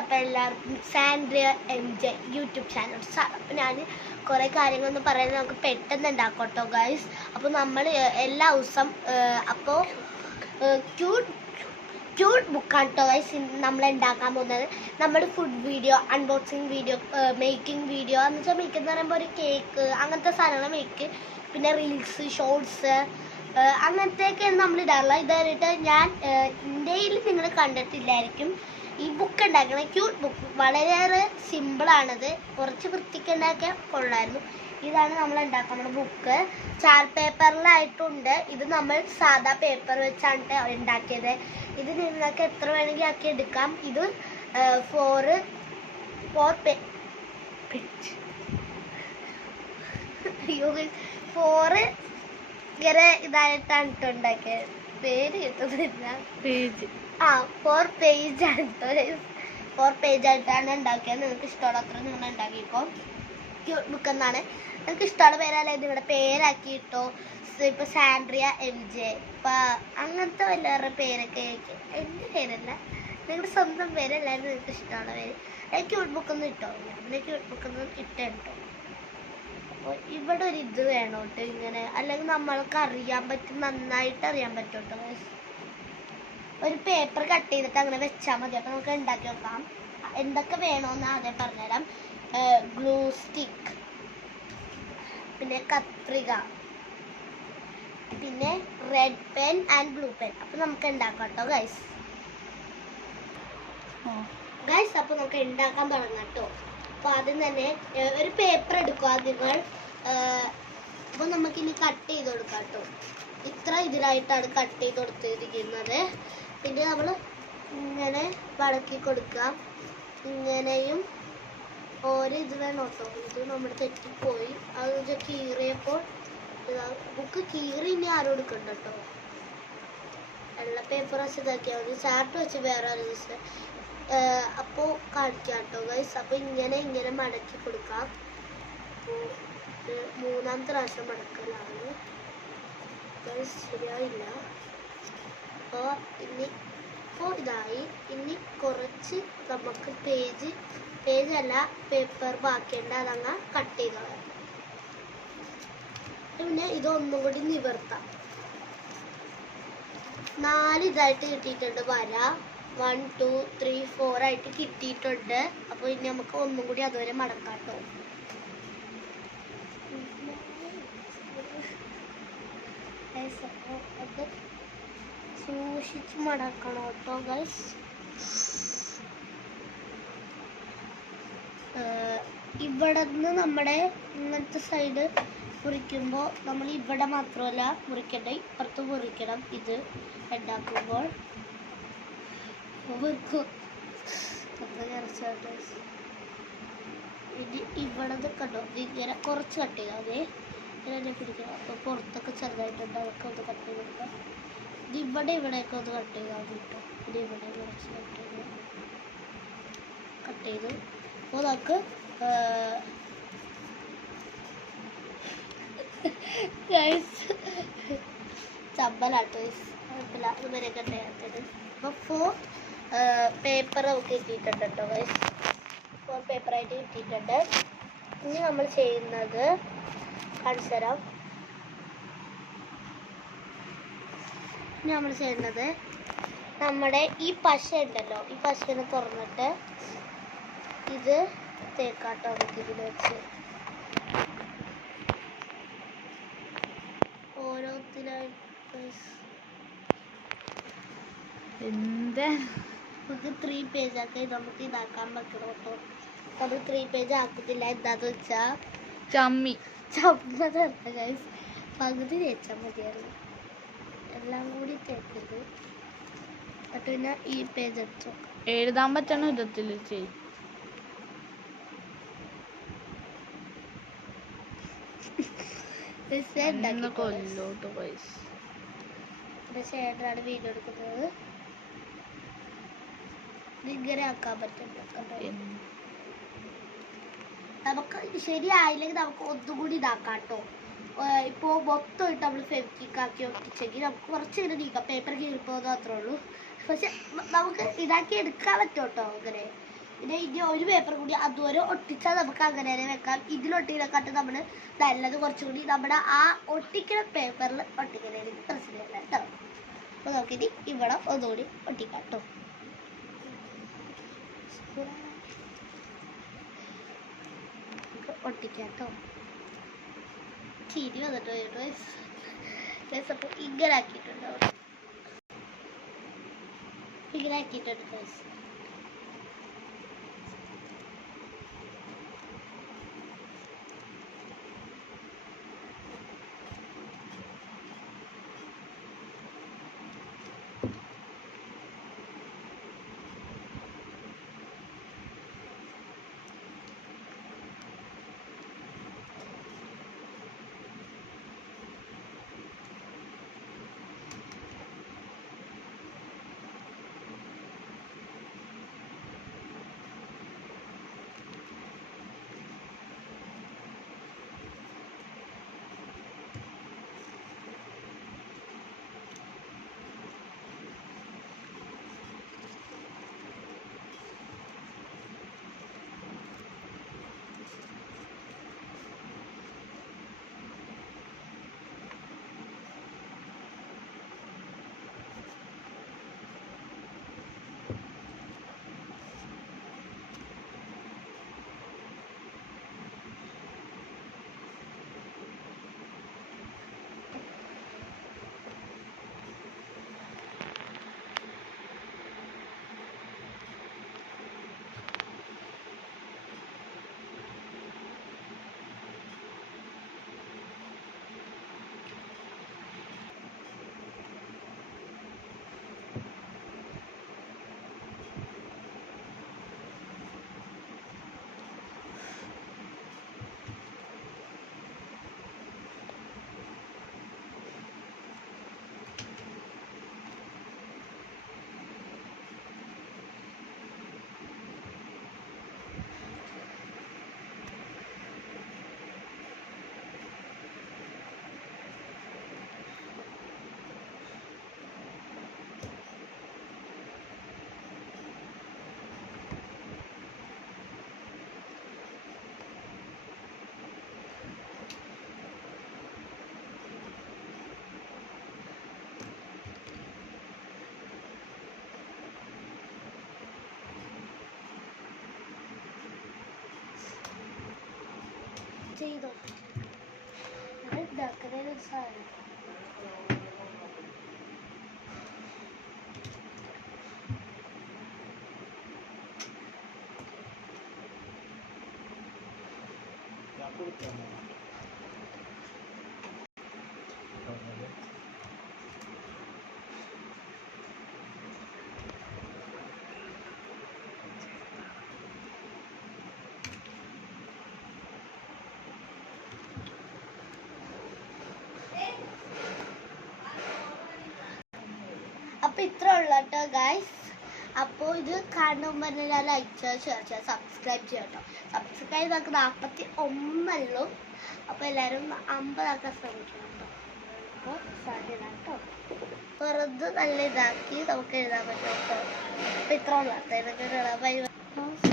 അപ്പോൾ എല്ലാവർക്കും Sandria MJ YouTube channel. അപ്പോൾ ഞാൻ കുറേ കാര്യങ്ങളൊന്നും പറയുന്നത് നമുക്ക് പെട്ടെന്ന് ഉണ്ടാക്കാം കേട്ടോ ഗൈസ്. അപ്പോൾ നമ്മൾ എല്ലാ ദിവസം അപ്പോൾ ക്യൂട്ട് ബുക്കാണ് കേട്ടോ ഗൈസ് നമ്മൾ ഉണ്ടാക്കാൻ പോകുന്നത്. നമ്മുടെ food video, unboxing video, making video എന്ന് വെച്ചാൽ മേക്ക് എന്ന് പറയുമ്പോൾ ഒരു കേക്ക് അങ്ങനത്തെ സാധനങ്ങൾ മേക്ക്, പിന്നെ റീൽസ്, ഷോർട്സ് അങ്ങനത്തെയൊക്കെയാണ് നമ്മൾ ഇടാറുള്ളത്. ഇതായിട്ട് ഞാൻ ഇന്ത്യയിൽ നിങ്ങൾ കണ്ടിട്ടില്ലായിരിക്കും ഈ ബുക്ക് ഉണ്ടാക്കണം. ക്യൂട്ട് ബുക്ക് വളരെയേറെ സിമ്പിളാണത്, കുറച്ച് വൃത്തിക്ക് ഉണ്ടാക്കിയാൽ കൊള്ളായിരുന്നു. ഇതാണ് നമ്മൾ ഉണ്ടാക്കുന്ന ബുക്ക്. ചാർട്ട് പേപ്പറിലായിട്ടുണ്ട്. ഇത് നമ്മൾ സാധാ പേപ്പർ വെച്ചാണ് ഉണ്ടാക്കിയത്. ഇത് നിങ്ങൾക്ക് എത്ര വേണമെങ്കിൽ ആക്കി എടുക്കാം. ഇത് 4 ഇങ്ങനെ ഇതായിട്ടാണ് ഉണ്ടാക്കിയത്. പേര് കിട്ടുന്നില്ല. 4 പേജാണ് 4 പേജായിട്ടാണ് ഉണ്ടാക്കിയത്. നിങ്ങൾക്ക് ഇഷ്ടമുള്ള അത്ര നിങ്ങൾ ഉണ്ടാക്കിക്കോ. ക്യൂട്ട് ബുക്ക് എന്നാണ്. നിങ്ങൾക്ക് ഇഷ്ടമുള്ള പേരല്ല നിങ്ങളുടെ പേരാക്കിയിട്ടോ. ഇപ്പോൾ സാൻഡ്രിയ MJ ഇപ്പം അങ്ങനത്തെ വല്ലവരുടെ പേരൊക്കെ എൻ്റെ പേരല്ല, നിങ്ങളുടെ സ്വന്തം പേരല്ലായിരുന്നു നിങ്ങൾക്ക് ഇഷ്ടമുള്ള പേര്. ക്യൂട്ട് ബുക്കൊന്നും ഇട്ടോ. പിന്നെ ക്യൂട്ട് ബുക്കൊന്നും ഇട്ടോ. അപ്പോൾ ഇവിടെ ഒരു ഇത് വേണം കേട്ടോ ഇങ്ങനെ, അല്ലെങ്കിൽ നമ്മൾക്ക് അറിയാൻ പറ്റും, നന്നായിട്ട് അറിയാൻ പറ്റും കേട്ടോ. ഒരു പേപ്പർ കട്ട് ചെയ്തിട്ട് അങ്ങനെ വെച്ചാൽ മതി. അപ്പോൾ നമുക്ക് ഉണ്ടാക്കി വെക്കാം. എന്തൊക്കെ വേണമെന്ന് ആദ്യം പറഞ്ഞുതരാം. ഗ്ലൂ സ്റ്റിക്ക്, പിന്നെ കത്രിക, പിന്നെ red pen and blue pen. അപ്പോൾ നമുക്ക് ഉണ്ടാക്കാം കേട്ടോ ഗൈസ്. അപ്പോൾ നമുക്ക് ഉണ്ടാക്കാൻ തുടങ്ങാം കേട്ടോ. അപ്പോൾ ആദ്യം തന്നെ ഒരു പേപ്പർ എടുക്കുക നിങ്ങൾ. അപ്പോൾ നമുക്കിനി കട്ട് ചെയ്ത് കൊടുക്കാം കേട്ടോ. ഇത്ര ഇതിലായിട്ടാണ് കട്ട് ചെയ്ത് കൊടുത്തിരിക്കുന്നത്. പിന്നെ നമ്മൾ ഇങ്ങനെ വളക്കി കൊടുക്കാം. ഇങ്ങനെയും ഓരോ ഇത് വേണം കേട്ടോ. ഇത് നമ്മൾ തെറ്റിപ്പോയി. അത് കീറിയപ്പോൾ ബുക്ക് കീറി ഇനി ആരും എടുക്കണ്ട കേട്ടോ. വെള്ള പേപ്പർ വെച്ച് ഇതാക്കിയാൽ മതി. ചാർട്ട് വെച്ച് വേറെ ഒരു ദിവസം അപ്പോൾ കാണിക്കാം കേട്ടോ ഗൈസ്. അപ്പോൾ ഇങ്ങനെ മടക്കി കൊടുക്കാം. അപ്പോൾ മൂന്നാമത്തെ പ്രാവശ്യം മടക്കലാണ് ഗൈസ്, ശരിയായില്ല. അപ്പോൾ ഇപ്പോൾ ഇതായി. ഇനി കുറച്ച് നമുക്ക് പേജല്ല പേപ്പർ ബാക്കിയുണ്ട്, അതങ്ങ് കട്ട് ചെയ്തോളാം. പിന്നെ ഇതൊന്നും കൂടി നിവർത്താം. 4 ഇതായിട്ട് കിട്ടിയിട്ടുണ്ട് വര. 1 2 3 4 ആയിട്ട് കിട്ടിയിട്ടുണ്ട്. അപ്പോൾ ഇനി നമുക്ക് ഒന്നും കൂടി അതുവരെ മടക്കാം കേട്ടോ. അത് സൂക്ഷിച്ച് മടക്കണം കേട്ടോ ഗൈസ്. ഇവിടെ നിന്ന് നമ്മുടെ ഇങ്ങനത്തെ സൈഡ് മുറിക്കുമ്പോൾ നമ്മൾ ഇവിടെ മാത്രമല്ല മുറിക്കണ്ട, ഇപ്പുറത്ത് മുറിക്കണം. ഇത് ഉണ്ടാക്കുമ്പോൾ ഇനി ഇവിടെ കണ്ടോ ഇങ്ങനെ കുറച്ച് കട്ട് ചെയ്താൽ മതി. ഇങ്ങനെ പിടിക്കണം. അപ്പോൾ പുറത്തൊക്കെ ചെറുതായിട്ടുണ്ട്, അതൊക്കെ ഒന്ന് കട്ട് ചെയ്ത് കൊടുക്കാം. ഇത് ഇവിടെയൊക്കെ ഒന്ന് കട്ട് ചെയ്താൽ മതി കേട്ടോ. ഇത് ഇവിടെ കുറച്ച് കട്ട് ചെയ്തു. അപ്പോൾ നമുക്ക് ചമ്മലാട്ടോ കുഴപ്പമില്ല, അതുവരെയൊക്കെ ഉണ്ടായത്. അപ്പോൾ 4 പേപ്പർ നമുക്ക് കിട്ടിയിട്ടുണ്ട് കേട്ടോ ഗൈസ്. 4 പേപ്പറായിട്ട് കിട്ടിയിട്ടുണ്ട്. ഇനി നമ്മൾ ചെയ്യുന്നത് കാണിച്ചു തരാം. ഇനി നമ്മൾ ചെയ്യുന്നത് നമ്മുടെ ഈ പശ ഉണ്ടല്ലോ, ഈ പശനെ തുറന്നിട്ട് ഇത് തേക്കാട്ടോ. നമുക്ക് ഇതിൽ വെച്ച് ഓരോത്തിനായിട്ട് നമുക്ക് 3 പേജ് ആക്കി നമുക്ക് ഇതാക്കാൻ പറ്റണം കേട്ടോ. നമ്മൾ 3 പേജ് ആക്കത്തില്ല. എന്താന്ന് വെച്ചാ ചമ്മതല്ല ഗൈസ്, പകുതി തേച്ചാൽ മതിയായിരുന്നു. എല്ലാം കൂടി തേക്കരുത്. എന്നിട്ട് പിന്നെ ഈ പേജ് എടുത്തു എഴുതാൻ പറ്റുന്ന വിധത്തിൽ ചെയ്യും. ഷേഡറാണ് വീഡിയോ എടുക്കുന്നത്. ഇങ്ങനെ ആക്കാൻ പറ്റും. നമുക്ക് ശരിയായില്ലെങ്കിൽ നമുക്ക് ഒന്നുകൂടി ഇതാക്കാം കേട്ടോ. ഇപ്പോൾ മൊത്തമായിട്ട് നമ്മൾ ഫെവിക്കിക്കാക്കി ഒട്ടിച്ചെങ്കിൽ നമുക്ക് കുറച്ച് ഇങ്ങനെ നീക്കാം. പേപ്പർ കീറിപ്പോകുന്നത് മാത്രമേ ഉള്ളൂ. പക്ഷെ നമുക്ക് ഇതാക്കി എടുക്കാൻ പറ്റും കേട്ടോ. അങ്ങനെ പിന്നെ ഇനി ഒരു പേപ്പർ കൂടി അതുവരെ ഒട്ടിച്ചാൽ നമുക്ക് അങ്ങനെ തന്നെ വെക്കാം. ഇതിലൊട്ടിനെക്കാട്ട് നമ്മൾ നല്ലത് കുറച്ചുകൂടി നമ്മുടെ ആ ഒട്ടിക്കുന്ന പേപ്പറിൽ ഒട്ടിക്കുന്നതിന് പ്രശ്നമില്ല കേട്ടോ. അപ്പോൾ നമുക്കിനി ഇവിടെ ഒന്നുകൂടി ഒട്ടിക്കാം കേട്ടോ. ഒട്ടിക്കാം കേട്ടോ. ചിരി വന്നിട്ട് അപ്പോൾ ഇങ്ങനെ ആക്കിയിട്ടുണ്ടോ, ഇങ്ങനെ ആക്കിയിട്ടുണ്ട് ഗൈസ്. ചെയ്തോ ഇതാക്കുന്ന സാധനം. അപ്പോൾ ഇത്ര ഉള്ള കേട്ടോ ഗൈസ്. അപ്പോൾ ഇത് കാണുമ്പോൾ ഞാൻ ലൈക്ക് ചെയ്യുക, ഷെയർ ചെയ്യുക, സബ്സ്ക്രൈബ് ചെയ്യാം കേട്ടോ. സബ്സ്ക്രൈബ് നമുക്ക് 41 അപ്പോൾ എല്ലാവരും 50 ആക്കാൻ ശ്രമിക്കണം കേട്ടോ. അപ്പോൾ സാധ്യത കേട്ടോ വെറുതെ നല്ല ഇതാക്കി നമുക്ക് എഴുതാൻ പറ്റും കേട്ടോ. അപ്പോൾ ഇത്ര ഉള്ള കേട്ടോ. ഇതൊക്കെ ബൈ.